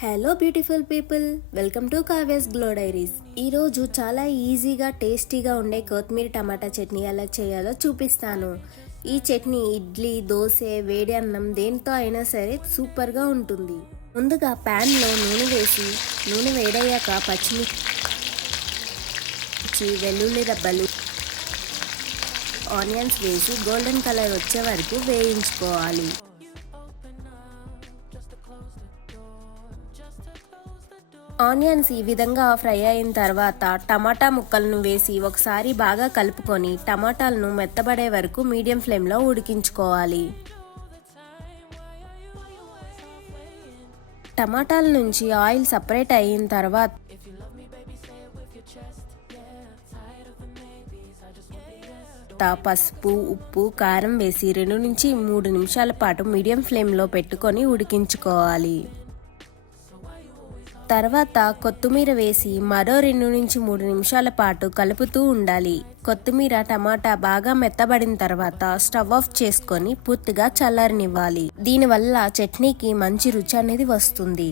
Hello beautiful people, welcome to Kavya's glow diaries. ఈరోజు చాలా ఈజీగా టేస్టీగా ఉండే కొత్తిమీర టమాటా చట్నీ ఎలా చేయాలో చూపిస్తాను. ఈ చట్నీ ఇడ్లీ, దోశ, వేడి అన్నం దేంతో అయినా సరే సూపర్గా ఉంటుంది. ముందుగా ప్యాన్లో నూనె వేసి నూనె వేడయ్యాక పచ్చిమిర్చి, వెల్లుల్లి రబ్బలు, ఆనియన్స్ వేసి గోల్డెన్ కలర్ వచ్చే వరకు వేయించుకోవాలి. ఆనియన్స్ ఈ విధంగా ఫ్రై అయిన తర్వాత టమాటా ముక్కలను వేసి ఒకసారి బాగా కలుపుకొని టమాటాలను మెత్తబడే వరకు మీడియం ఫ్లేమ్లో ఉడికించుకోవాలి. టమాటాల నుంచి ఆయిల్ సపరేట్ అయిన తర్వాత పసుపు, ఉప్పు, కారం వేసి 2 నుంచి 3 నిమిషాల పాటు మీడియం ఫ్లేమ్లో పెట్టుకొని ఉడికించుకోవాలి. తర్వాత కొత్తిమీర వేసి మరో 2 నుంచి 3 నిమిషాల పాటు కలుపుతూ ఉండాలి. కొత్తిమీర, టమాటా బాగా మెత్తబడిన తర్వాత స్టవ్ ఆఫ్ చేసుకొని పూర్తిగా చల్లారనివ్వాలి. దీనివల్ల చట్నీకి మంచి రుచి అనేది వస్తుంది.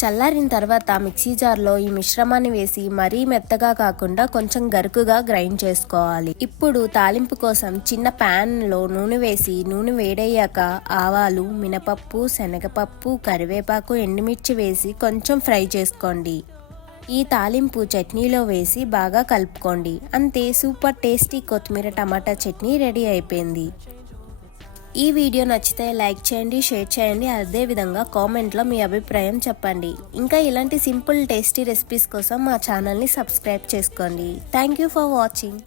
చల్లారిన తర్వాత మిక్సీ జార్లో ఈ మిశ్రమాన్ని వేసి మరీ మెత్తగా కాకుండా కొంచెం గరుకుగా గ్రైండ్ చేసుకోవాలి. ఇప్పుడు తాలింపు కోసం చిన్న ప్యాన్లో నూనె వేసి నూనె వేడయ్యాక ఆవాలు, మినపప్పు, శనగపప్పు, కరివేపాకు, ఎండుమిర్చి వేసి కొంచెం ఫ్రై చేసుకోండి. ఈ తాలింపు చట్నీలో వేసి బాగా కలుపుకోండి. అంతే, సూపర్ టేస్టీ కొత్తిమీర టమాటా చట్నీ రెడీ అయిపోయింది. ఈ వీడియో నచ్చితే లైక్ చేయండి, షేర్ చేయండి, అదేవిధంగా కామెంట్లో మీ అభిప్రాయం చెప్పండి. ఇంకా ఇలాంటి సింపుల్ టేస్టీ రెసిపీస్ కోసం మా ఛానల్ని సబ్స్క్రైబ్ చేసుకోండి. Thank you for watching.